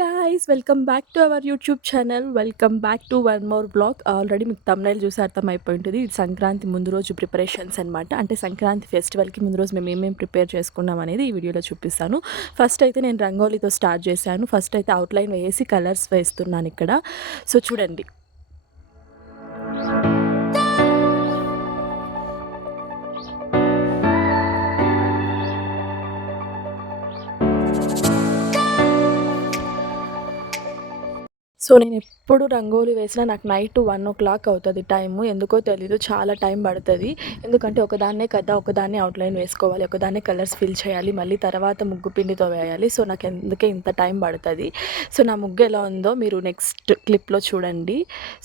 Guys welcome back to our YouTube channel. Welcome back to one more blog. Already మీకు thumbnail చూసి అర్థమైపోయి ఉంటుంది. ఇది సంక్రాంతి ముందు రోజు ప్రిపరేషన్స్ అనమాట. అంటే సంక్రాంతి ఫెస్టివల్కి ముందు రోజు మేము ఏమేమి ప్రిపేర్ చేసుకున్నాం అనేది ఈ వీడియోలో చూపిస్తాను. ఫస్ట్ అయితే నేను రంగోలీతో స్టార్ట్ చేశాను. ఫస్ట్ అయితే అవుట్లైన్ వేసి కలర్స్ వేస్తున్నాను ఇక్కడ. సో చూడండి. సో నేను ఎప్పుడు రంగోలీ వేసినా నాకు నైట్ 1:00 అవుతుంది టైము. ఎందుకో తెలీదు, చాలా టైం పడుతుంది. ఎందుకంటే ఒకదాన్నే కదా, ఒకదాన్నే అవుట్లైన్ వేసుకోవాలి, ఒకదాన్నే కలర్స్ ఫిల్ చేయాలి, మళ్ళీ తర్వాత ముగ్గు పిండితో వేయాలి. సో నాకు ఎందుకే ఇంత టైం పడుతుంది. సో నా ముగ్గు ఎలా ఉందో మీరు నెక్స్ట్ క్లిప్లో చూడండి.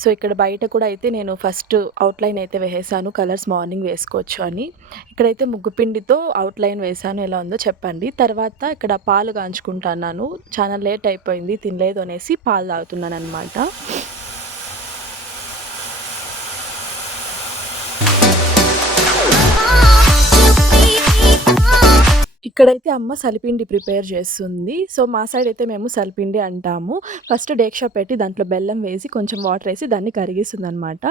సో ఇక్కడ బయట కూడా అయితే నేను ఫస్ట్ అవుట్లైన్ అయితే వేసాను, కలర్స్ మార్నింగ్ వేసుకోవచ్చు అని. ఇక్కడైతే ముగ్గు పిండితో అవుట్లైన్ వేసాను. ఎలా ఉందో చెప్పండి. తర్వాత ఇక్కడ పాలు కాంచుకుంటున్నాను. చాలా లేట్ అయిపోయింది, తినలేదు అనేసి పాలు తాగుతున్నాను అనమాట. ఇక్కడైతే అమ్మ సలిపిండి ప్రిపేర్ చేస్తుంది. సో మా సైడ్ అయితే మేము సలిపిండి అంటాము. ఫస్ట్ డేక్షా పెట్టి దాంట్లో బెల్లం వేసి కొంచెం వాటర్ వేసి దాన్ని కరిగిస్తుంది అనమాట.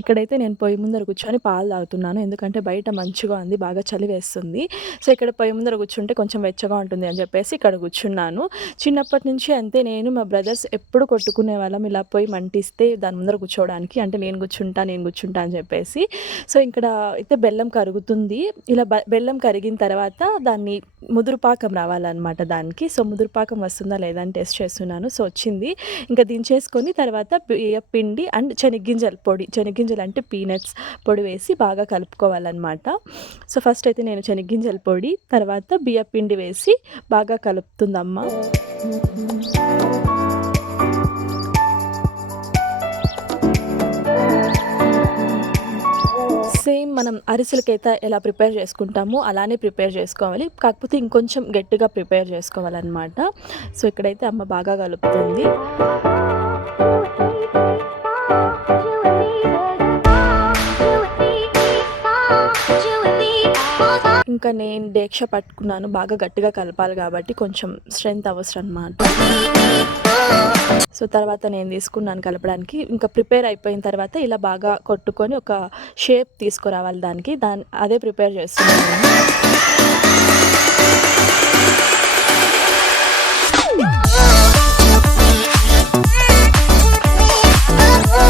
ఇక్కడైతే నేను పొయ్యి ముందర కూర్చొని పాలు తాగుతున్నాను. ఎందుకంటే బయట మంచిగా ఉంది, బాగా చలి వేస్తుంది. సో ఇక్కడ పొయ్యి ముందర కూర్చుంటే కొంచెం వెచ్చగా ఉంటుంది అని చెప్పేసి ఇక్కడ కూర్చున్నాను. చిన్నప్పటి నుంచి అంతే, నేను మా బ్రదర్స్ ఎప్పుడు కొట్టుకునే వాళ్ళం ఇలా పోయి మంటిస్తే దాని ముందర కూర్చోవడానికి. అంటే నేను కూర్చుంటా అని చెప్పేసి. సో ఇక్కడ అయితే బెల్లం కరుగుతుంది. ఇలా బెల్లం కరిగిన తర్వాత దాన్ని ముదురు పాకం రావాలన్నమాట దానికి. సో ముదురు పాకం వస్తుందా లేదా అని టెస్ట్ చేస్తున్నాను. సో వచ్చింది. ఇంకా దించేసుకొని తర్వాత బియ్యం పిండి అండ్ శనగ్గింజల పొడి, శనగ్గింజలు అంటే పీనట్స్ పొడి వేసి బాగా కలుపుకోవాలన్నమాట. సో ఫస్ట్ అయితే నేను శనగ్గింజల పొడి, తర్వాత బియ్యం పిండి వేసి బాగా కలుపుతుందమ్మ. సేమ్ మనం అరిసెలకైతే ఎలా ప్రిపేర్ చేసుకుంటామో అలానే ప్రిపేర్ చేసుకోవాలి, కాకపోతే ఇంకొంచెం గట్టిగా ప్రిపేర్ చేసుకోవాలన్నమాట. సో ఇక్కడైతే అమ్మ బాగా కలుపుతుంది. ఇంకా నేను డేక్ష పట్టుకున్నాను. బాగా గట్టిగా కలపాలి కాబట్టి కొంచెం స్ట్రెంత్ అవసరం అన్నమాట. సో తర్వాత నేను తీసుకున్నాను కలపడానికి. ఇంకా ప్రిపేర్ అయిపోయిన తర్వాత ఇలా బాగా కొట్టుకొని ఒక షేప్ తీసుకురావాలి దానికి, అదే ప్రిపేర్ చేస్తున్నాను.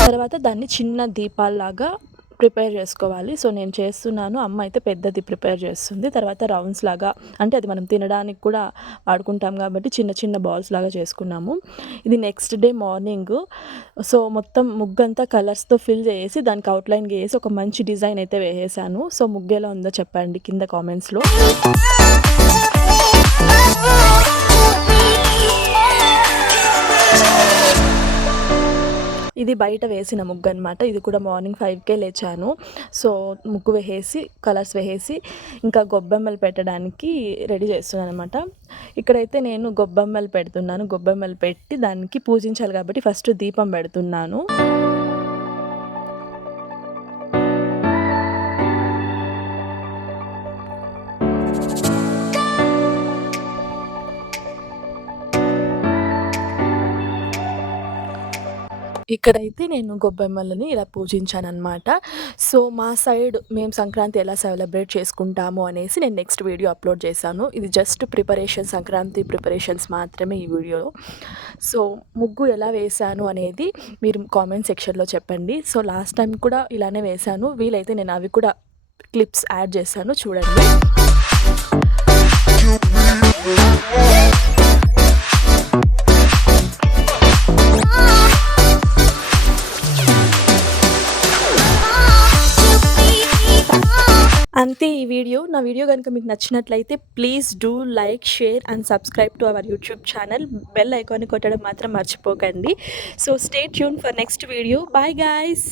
తర్వాత దాన్ని చిన్న దీపాల్లాగా ప్రిపేర్ చేసుకోవాలి. సో నేను చేస్తున్నాను, అమ్మ అయితే పెద్దది ప్రిపేర్ చేస్తుంది. తర్వాత రౌండ్స్ లాగా, అంటే అది మనం తినడానికి కూడా వాడుకుంటాం కాబట్టి చిన్న చిన్న బాల్స్ లాగా చేసుకున్నాము. ఇది నెక్స్ట్ డే మార్నింగ్. సో మొత్తం ముగ్గంతా కలర్స్తో ఫిల్ చేసి దానికి అవుట్లైన్ వేసి ఒక మంచి డిజైన్ అయితే వేసేసాను. సో ముగ్గు ఎలా ఉందో చెప్పండి కింద కామెంట్స్లో. ఇది బయట వేసిన ముగ్గు అనమాట. ఇది కూడా మార్నింగ్ 5కే లేచాను. సో ముగ్గు వేసేసి కలర్స్ వేసేసి ఇంకా గొబ్బెమ్మలు పెట్టడానికి రెడీ చేస్తున్నాను అనమాట. ఇక్కడైతే నేను గొబ్బెమ్మలు పెడుతున్నాను. గొబ్బెమ్మలు పెట్టి దానికి పూజించాలి కాబట్టి ఫస్ట్ దీపం పెడుతున్నాను. ఇక్కడైతే నేను గొబ్బెమ్మలని ఇలా పూజించానన్నమాట. సో మా సైడ్ మేము సంక్రాంతి ఎలా సెలబ్రేట్ చేసుకుంటాము అనేసి నేను నెక్స్ట్ వీడియో అప్లోడ్ చేశాను. ఇది జస్ట్ సంక్రాంతి ప్రిపరేషన్స్ మాత్రమే ఈ వీడియోలో. సో ముగ్గు ఎలా వేశాను అనేది మీరు కామెంట్ సెక్షన్లో చెప్పండి. సో లాస్ట్ టైం కూడా ఇలానే వేశాను. వీలైతే నేను అవి కూడా క్లిప్స్ యాడ్ చేశాను, చూడండి. అంతే ఈ వీడియో. నా వీడియో కనుక మీకు నచ్చినట్లయితే please do like, share and subscribe to our YouTube channel. Bell ఐకాన్ని కొట్టడం మాత్రం మర్చిపోకండి. So stay tune for next video. Bye guys.